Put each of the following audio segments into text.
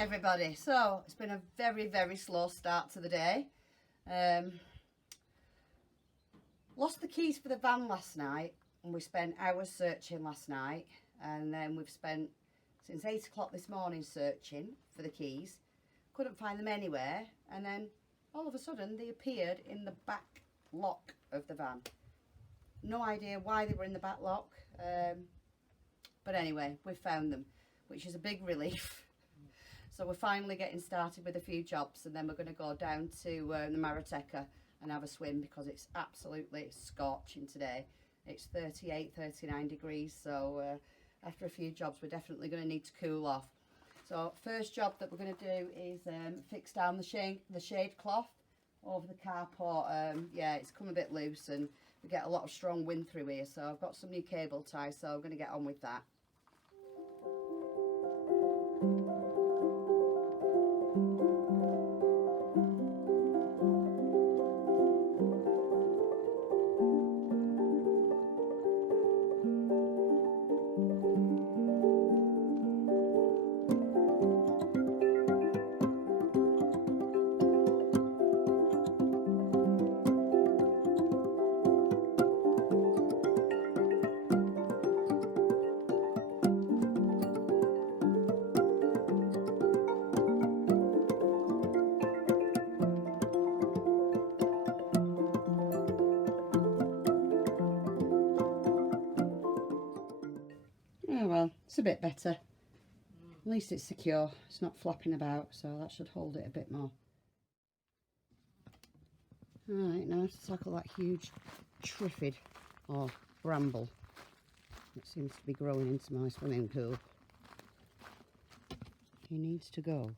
everybody. So it's been a very slow start to the day. Lost the keys for the van last night, and we spent hours searching last night, and then we've spent since 8 o'clock this morning searching for the keys. Couldn't find them anywhere, and then all of a sudden they appeared in the back lock of the van. No idea why they were in the back lock, but anyway, we found them, which is a big relief. So we're finally getting started with a few jobs, and then we're going to go down to the Marateca and have a swim, because it's absolutely scorching today. It's 38, 39 degrees, so after a few jobs we're definitely going to need to cool off. So first job that we're going to do is fix down the shade cloth over the carport. Yeah, it's come a bit loose and we get a lot of strong wind through here, so I've got some new cable ties, so I'm going to get on with that. Oh well, it's a bit better. At least it's secure, it's not flapping about, so that should hold it a bit more. Alright, now to tackle that huge triffid or bramble that seems to be growing into my swimming pool. He needs to go.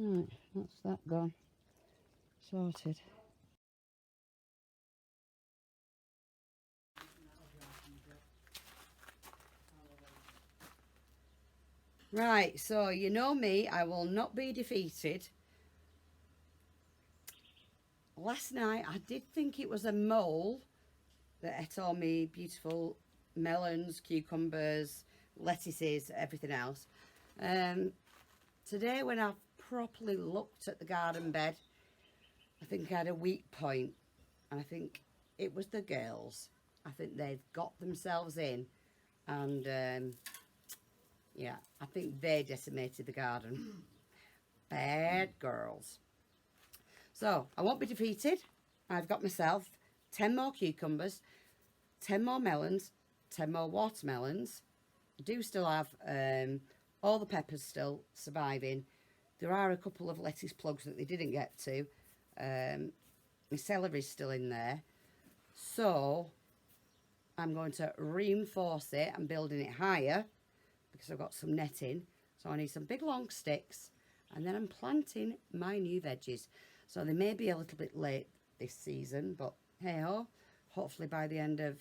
Right, that's that gone. Sorted. Right, so you know me, I will not be defeated. Last night I did think it was a mole that ate all my beautiful melons, cucumbers, lettuces, everything else. Today when I've properly looked at the garden bed, I think I had a weak point, and I think it was the girls. I think they've got themselves in, and yeah, I think they decimated the garden. Bad girls. So I won't be defeated. I've got myself 10 more cucumbers, 10 more melons, 10 more watermelons. I do still have all the peppers still surviving. There are a couple of lettuce plugs that they didn't get to. My celery's still in there. So I'm going to reinforce it. I'm building it higher because I've got some netting. So I need some big long sticks. And then I'm planting my new veggies. So they may be a little bit late this season, but hey ho. Hopefully by the end of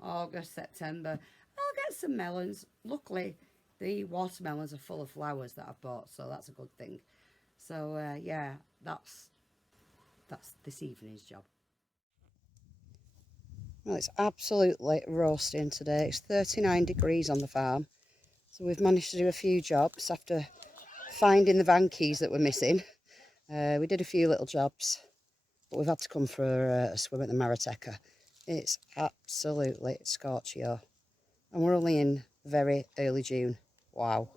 August, September, I'll get some melons. Luckily, the watermelons are full of flowers that I've bought, so that's a good thing. So yeah, that's this evening's job. Well, it's absolutely roasting today. It's 39 degrees on the farm. So we've managed to do a few jobs after finding the van keys that were missing. We did a few little jobs, but we've had to come for a swim at the Mariteca. It's absolutely scorchio. And we're only in very early June. Wow.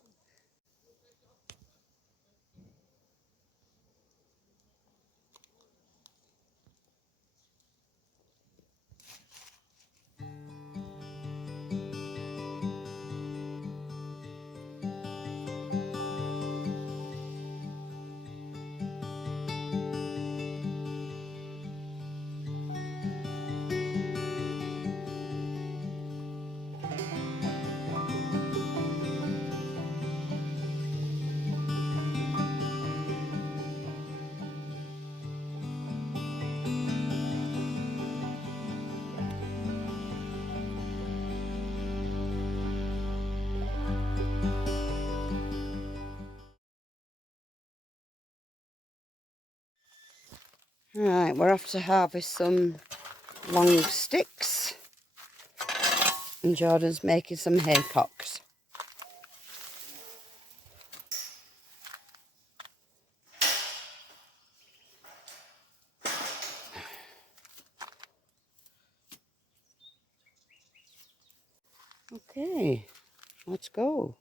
Right, we're off to harvest some long sticks. And Jordan's making some haycocks. Okay, let's go.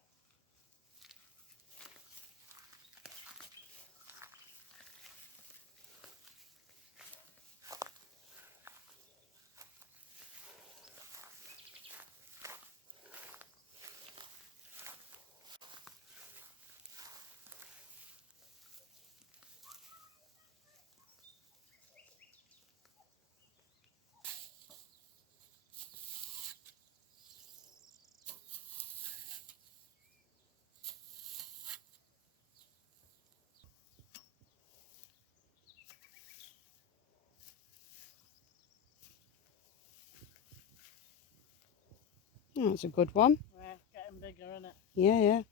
Oh, that's a good one. Yeah, getting bigger, isn't it? Yeah, yeah.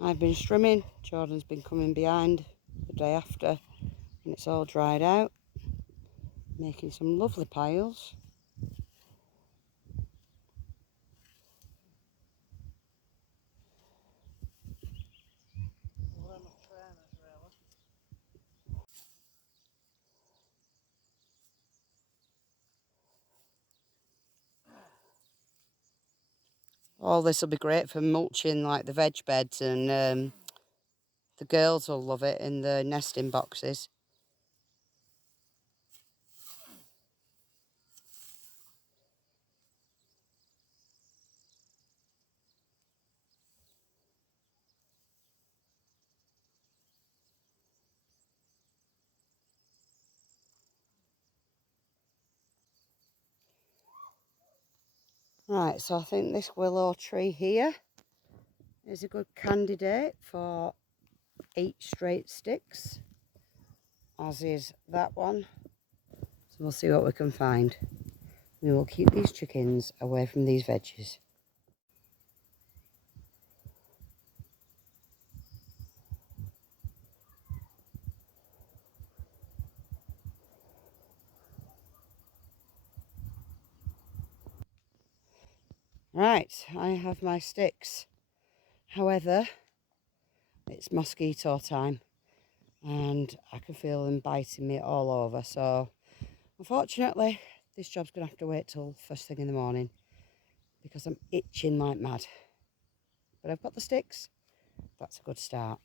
I've been strimming. Jordan's been coming behind the day after, and it's all dried out. Making some lovely piles. Well, them are trainers, really. All this will be great for mulching like the veg beds, and the girls will love it in the nesting boxes. Right, so I think this willow tree here is a good candidate for 8 straight sticks, as is that one. So we'll see what we can find. We will keep these chickens away from these veggies. Right, I have my sticks. However, it's mosquito time and I can feel them biting me all over. So unfortunately, this job's going to have to wait till first thing in the morning because I'm itching like mad. But I've got the sticks. That's a good start.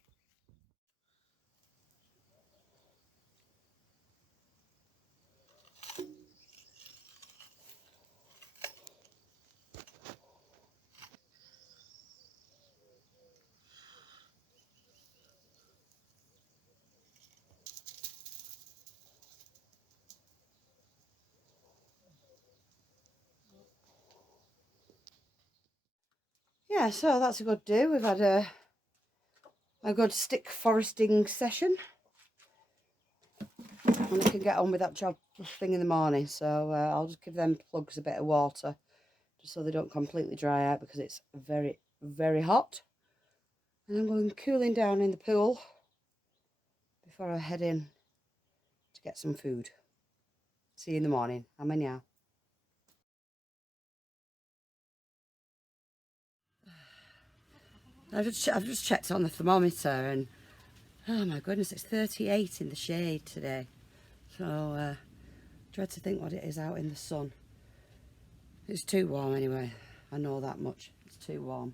Yeah, so that's a good do. We've had a good stick foresting session. And I can get on with that job first thing in the morning. So I'll just give them plugs a bit of water just so they don't completely dry out because it's very, very hot. And I'm going cooling down in the pool before I head in to get some food. See you in the morning. Amanhã. I've just checked on the thermometer and oh my goodness, it's 38 in the shade today. So dread to think what it is out in the sun. It's too warm anyway. I know that much. It's too warm.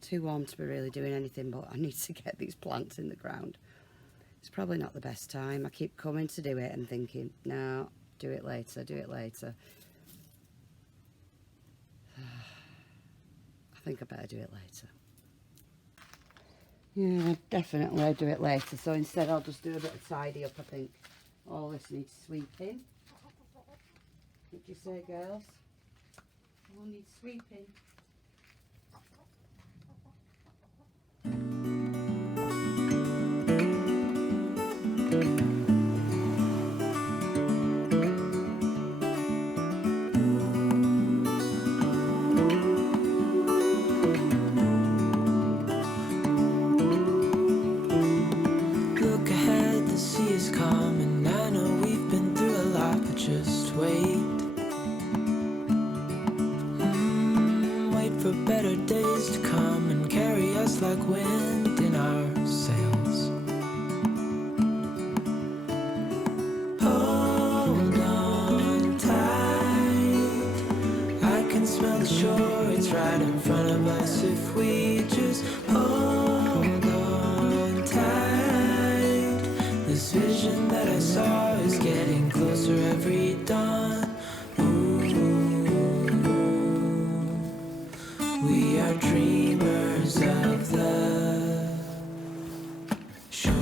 Too warm to be really doing anything, but I need to get these plants in the ground. It's probably not the best time. I keep coming to do it and thinking, no, do it later, do it later. I think I better do it later. Yeah, definitely I'll do it later. So instead I'll just do a bit of tidy up, I think. All this needs sweeping. What do you say, girls? All needs sweeping. Look ahead, the sea is calm, and I know we've been through a lot, but just wait. Wait for better days to come and carry us like wind in our sails. Hold on tight, I can smell the shore, it's right in front of us if we just hold on tight. This vision that I saw is getting closer every dawn. We are dreamers of the shore.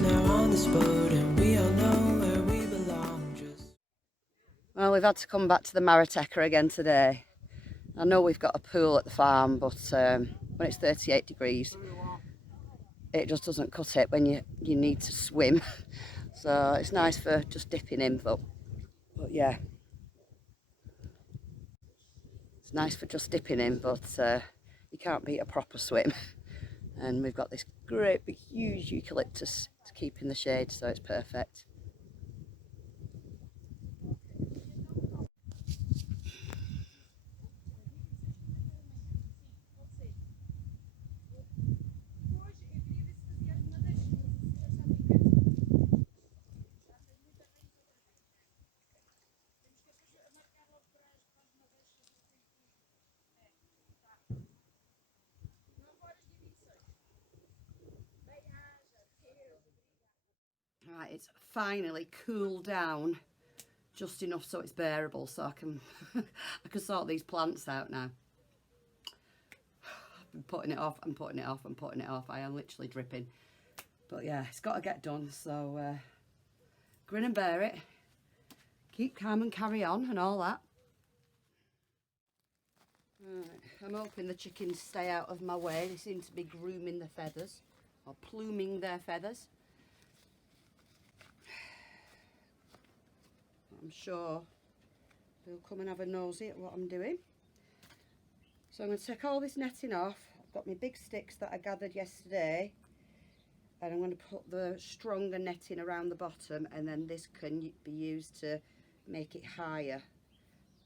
Now on this boat, and we all know where we belong. Well, we've had to come back to the Mariteca again today. I know we've got a pool at the farm, but when it's 38 degrees, it just doesn't cut it when you need to swim. So it's nice for just dipping in, but yeah. It's nice for just dipping in, but you can't beat a proper swim. And we've got this great big huge eucalyptus to keep in the shade, so it's perfect. Right, it's finally cooled down just enough so it's bearable, so I can I can sort these plants out now. I've been putting it off and putting it off and putting it off. I am literally dripping, but yeah, it's got to get done. So grin and bear it, keep calm and carry on and all that. Right, I'm hoping the chickens stay out of my way. They seem to be grooming the feathers or pluming their feathers. I'm sure they'll come and have a nosy at what I'm doing. So I'm going to take all this netting off. I've got my big sticks that I gathered yesterday, and I'm going to put the stronger netting around the bottom, and then this can be used to make it higher.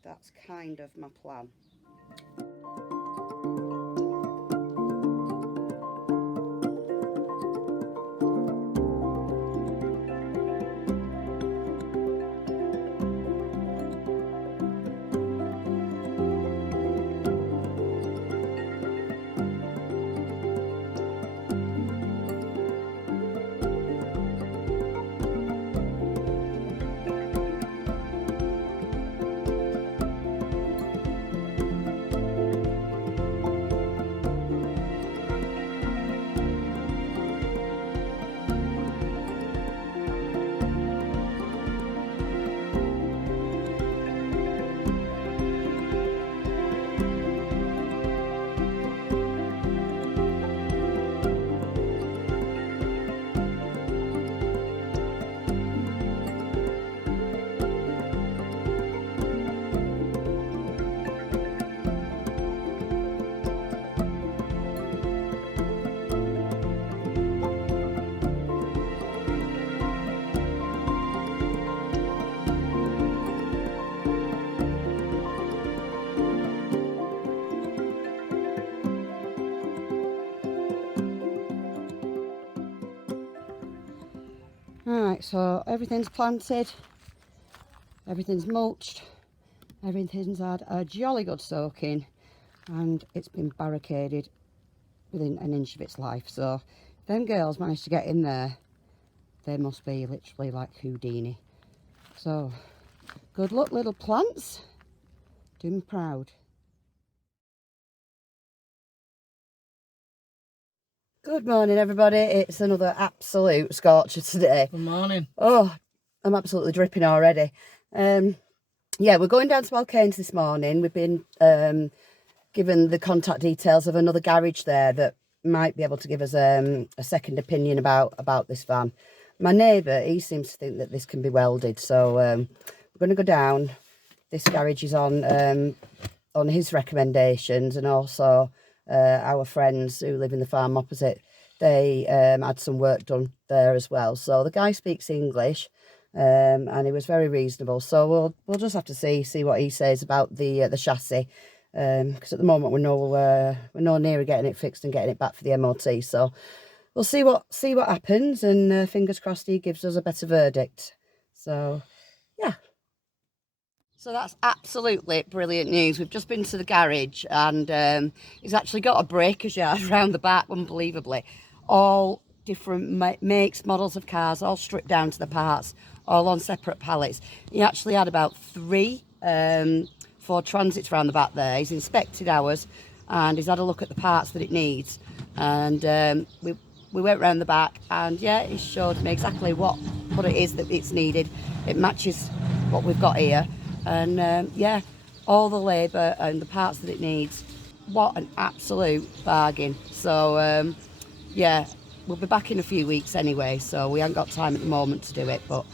That's kind of my plan. Right, so everything's planted, everything's mulched, everything's had a jolly good soaking, and it's been barricaded within an inch of its life. So if them girls managed to get in there, they must be literally like Houdini. So good luck, little plants. Do me proud. Good morning, everybody. It's another absolute scorcher today. Good morning. Oh, I'm absolutely dripping already. Yeah, we're going down to Alcanes this morning. We've been given the contact details of another garage there that might be able to give us a second opinion about this van. My neighbour, he seems to think that this can be welded, so we're going to go down. This garage is on his recommendations, and also our friends who live in the farm opposite, they had some work done there as well. So the guy speaks English, and he was very reasonable. So we'll just have to see what he says about the chassis, because at the moment we're no nearer getting it fixed and getting it back for the MOT. So we'll see what happens, and fingers crossed he gives us a better verdict. So yeah. So that's absolutely brilliant news. We've just been to the garage, and he's actually got a breakers yard around the back, unbelievably. All different makes, models of cars, all stripped down to the parts, all on separate pallets. He actually had about 3 Ford Transits around the back there. He's inspected ours, and he's had a look at the parts that it needs. And we went round the back, and yeah, he showed me exactly what it is that it's needed. It matches what we've got here. And yeah, all the labour and the parts that it needs. What an absolute bargain. So yeah, we'll be back in a few weeks anyway, so we haven't got time at the moment to do it, but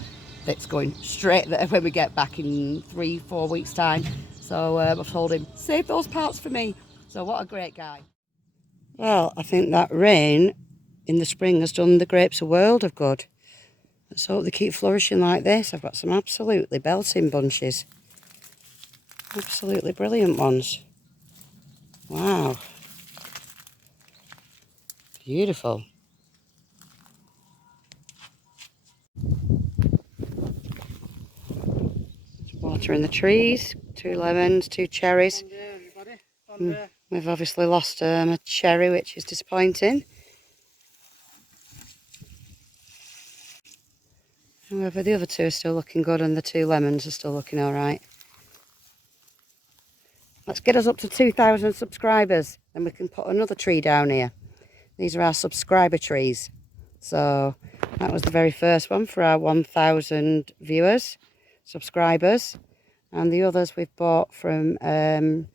it's going straight there when we get back in 3-4 weeks time. So I've told him, save those parts for me. So what a great guy. Well, I think that rain in the spring has done the grapes a world of good. Let's hope they keep flourishing like this. I've got some absolutely belting bunches. Absolutely brilliant ones. Wow. Beautiful. Water in the trees. 2 lemons, 2 cherries. We've obviously lost a cherry, which is disappointing. However, the other 2 are still looking good, and the 2 lemons are still looking all right. Let's get us up to 2,000 subscribers, and we can put another tree down here. These are our subscriber trees. So that was the very first one for our 1,000 viewers, subscribers. And the others we've bought from our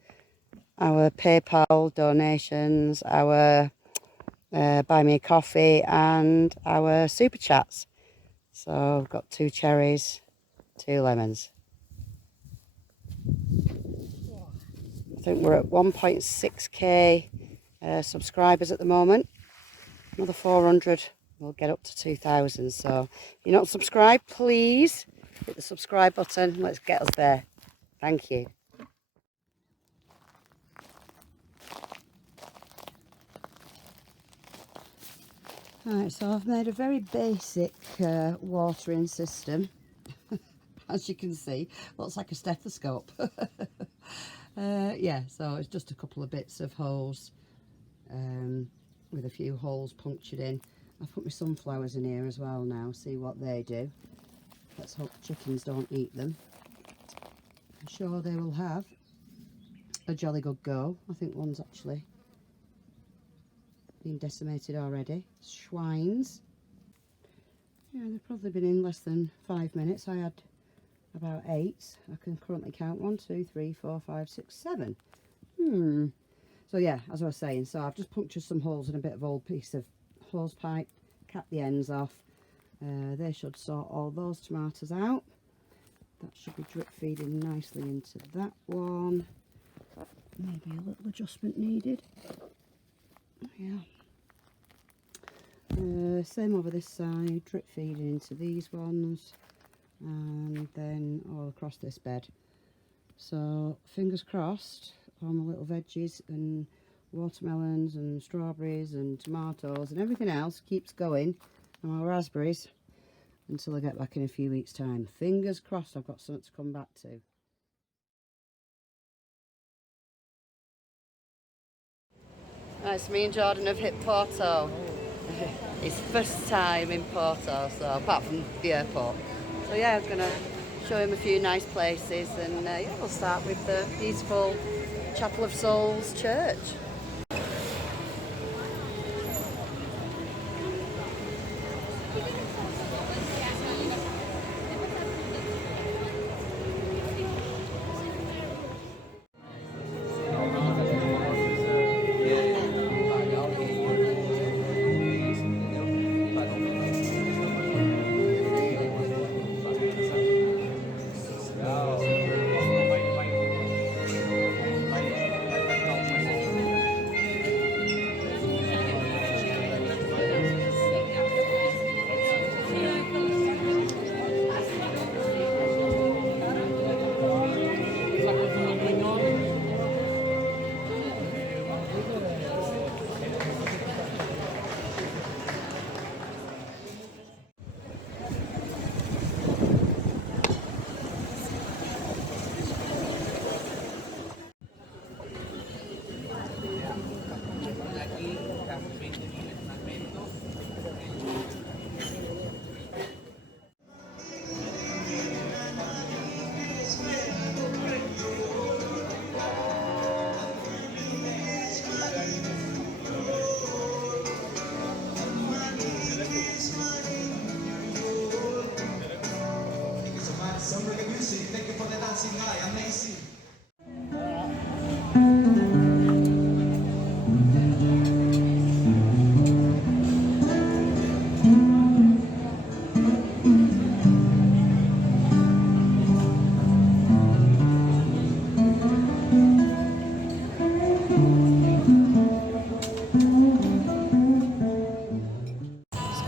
PayPal donations, our Buy Me a Coffee, and our Super Chats. So I've got 2 cherries, 2 lemons. I think we're at 1.6k subscribers at the moment. Another 400, we'll get up to 2,000. So if you're not subscribed, please hit the subscribe button. Let's get us there. Thank you. Right, so I've made a very basic watering system. As you can see, looks like a stethoscope. Yeah, so it's just a couple of bits of hose with a few holes punctured in. I've put my sunflowers in here as well now, see what they do. Let's hope chickens don't eat them. I'm sure they will have a jolly good go. I think one's actually been decimated already. Swines. Yeah, they've probably been in less than 5 minutes. I had about 8. I can currently count 1, 2, 3, 4, 5, 6, 7. So yeah, as I was saying, so I've just punctured some holes in a bit of old piece of hose pipe, capped the ends off. They should sort all those tomatoes out. That should be drip feeding nicely into that one. Maybe a little adjustment needed. Yeah. Same over this side, drip feeding into these ones, and then all across this bed. So fingers crossed, all my little veggies and watermelons and strawberries and tomatoes and everything else keeps going, and my raspberries until I get back in a few weeks' time. Fingers crossed I've got something to come back to. Right, it's me and Jordan have hit Porto. It's first time in Porto, so apart from the airport. So yeah, I was going to show him a few nice places, and yeah, we'll start with the beautiful Chapel of Souls church.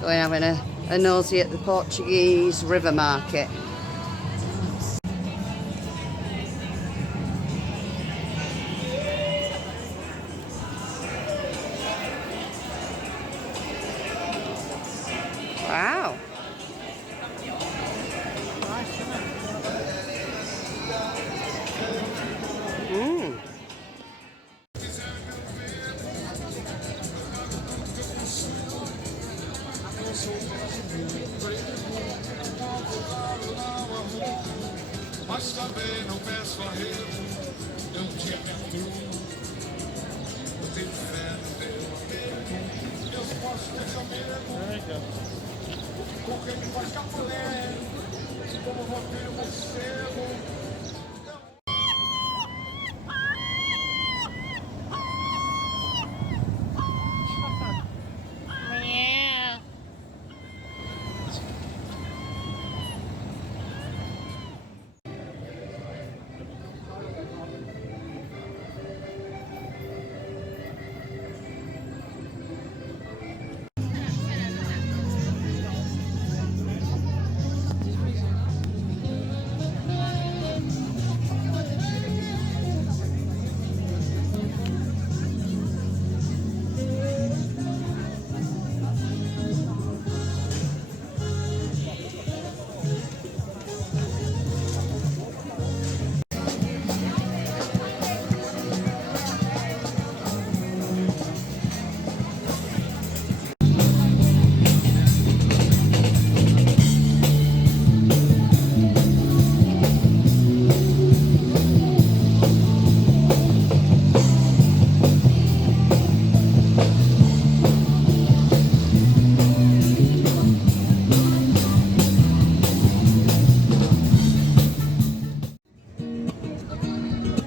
Going having a nosy at the Portuguese river market. Wow. Mas também não peço arrego, eu te perdoo. Eu tenho fé no teu. Eu posso ter seu medo, porque me faz capulé, como vampiro morcego.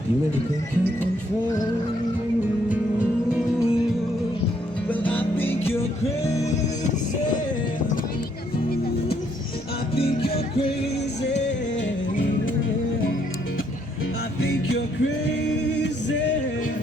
You anything can control. Well, I think you're crazy. I think you're crazy. I think you're crazy.